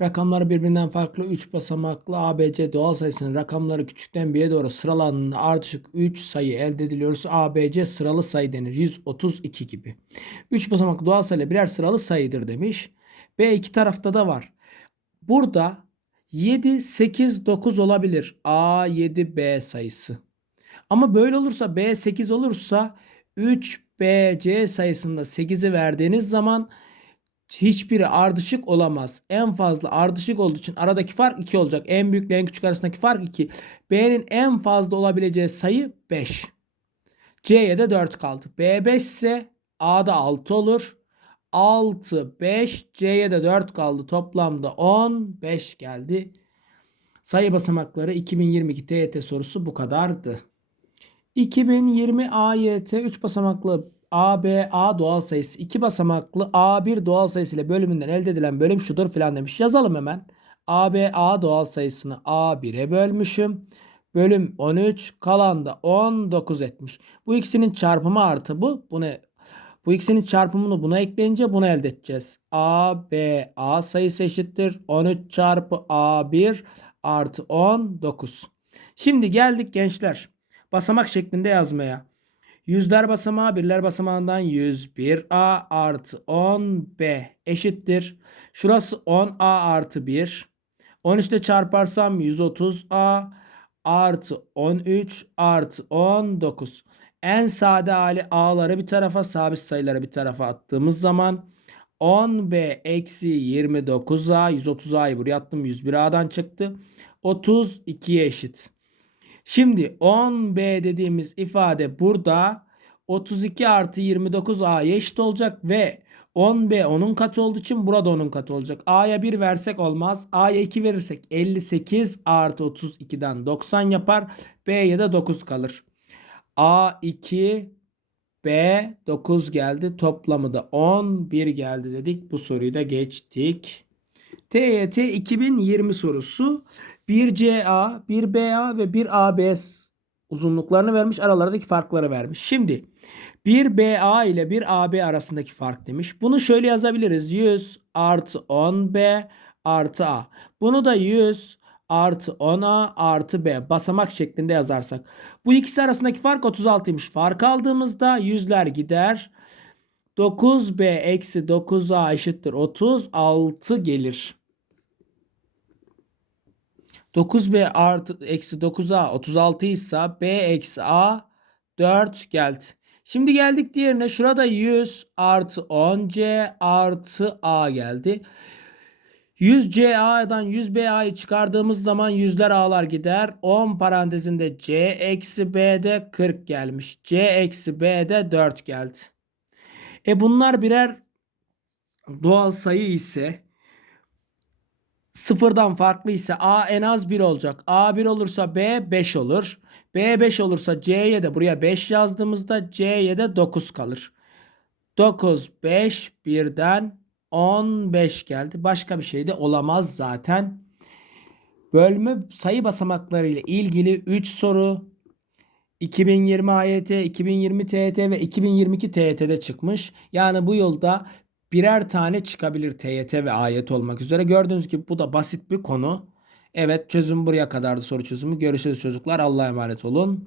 Rakamları birbirinden farklı 3 basamaklı ABC doğal sayısının rakamları küçükten B'ye doğru sıralandığında ardışık 3 sayı elde ediliyorsa ABC sıralı sayı denir. 132 gibi. 3 basamaklı doğal sayı birer sıralı sayıdır demiş. B iki tarafta da var. Burada 7, 8, 9 olabilir. A 7 B sayısı. Ama böyle olursa B 8 olursa 3 B C sayısında 8'i verdiğiniz zaman hiçbiri ardışık olamaz. En fazla ardışık olduğu için aradaki fark 2 olacak. En büyük ile en küçük arasındaki fark 2. B'nin en fazla olabileceği sayı 5. C'ye de 4 kaldı. B 5 ise A'da 6 olur. 6, 5, C'ye de 4 kaldı. Toplamda 10, 5 geldi. Sayı basamakları 2022 TYT sorusu bu kadardı. 2020 AYT 3 basamaklı ABA doğal sayısı 2 basamaklı A1 doğal sayısı ile bölümünden elde edilen bölüm şudur filan demiş. Yazalım hemen. ABA doğal sayısını A1'e bölmüşüm. Bölüm 13 kalan da 19 etmiş. Bu ikisinin çarpımı artı bu. Bunu bu ikisinin çarpımını buna ekleyince bunu elde edeceğiz. A, B, A sayısı eşittir. 13 çarpı A1 artı 19. Şimdi geldik gençler. Basamak şeklinde yazmaya. Yüzler basamağı birler basamağından 101A artı 10B eşittir. Şurası 10A artı 1. 13 ile çarparsam 130A artı 13 artı 19. En sade hali A'ları bir tarafa sabit sayıları bir tarafa attığımız zaman 10B eksi 29A 130A'yı buraya attım 101A'dan çıktı. 32'ye eşit. Şimdi 10B dediğimiz ifade burada 32 artı 29A'ya eşit olacak ve 10B onun katı olduğu için burada onun katı olacak. A'ya 1 versek olmaz. A'ya 2 verirsek 58 artı 32'den 90 yapar. B'ye de 9 kalır. A2 B 9 geldi. Toplamı da 11 geldi dedik. Bu soruyu da geçtik. TYT 2020 sorusu 1 CA, 1 BA ve 1 AB uzunluklarını vermiş. Aralardaki farkları vermiş. Şimdi 1 BA ile 1 AB arasındaki fark demiş. Bunu şöyle yazabiliriz. 100 artı 10B artı A. Bunu da 100 artı 10A artı B basamak şeklinde yazarsak. Bu ikisi arasındaki fark 36'ymış. Fark aldığımızda yüzler gider. 9B eksi 9A eşittir 36 gelir. 9B artı eksi 9A 36 ise B eksi A 4 geldi. Şimdi geldik diğerine. Şurada 100 artı 10C artı A geldi. 100CA'dan 100BA'yı çıkardığımız zaman yüzler A'lar gider. 10 parantezinde C eksi B'de 40 gelmiş. C eksi B'de 4 geldi. E bunlar birer doğal sayı ise sıfırdan farklı ise A en az 1 olacak. A 1 olursa B 5 olur. B 5 olursa C'ye de buraya 5 yazdığımızda C'ye de 9 kalır. 9, 5, 1'den 15 geldi. Başka bir şey de olamaz zaten. Bölme sayı basamakları ile ilgili 3 soru 2020 AYT, 2020 TYT ve 2022 TYT'de çıkmış. Yani bu yılda birer tane çıkabilir TYT ve AYT olmak üzere. Gördüğünüz gibi bu da basit bir konu. Evet çözüm buraya kadardı soru çözümü. Görüşürüz çocuklar. Allah'a emanet olun.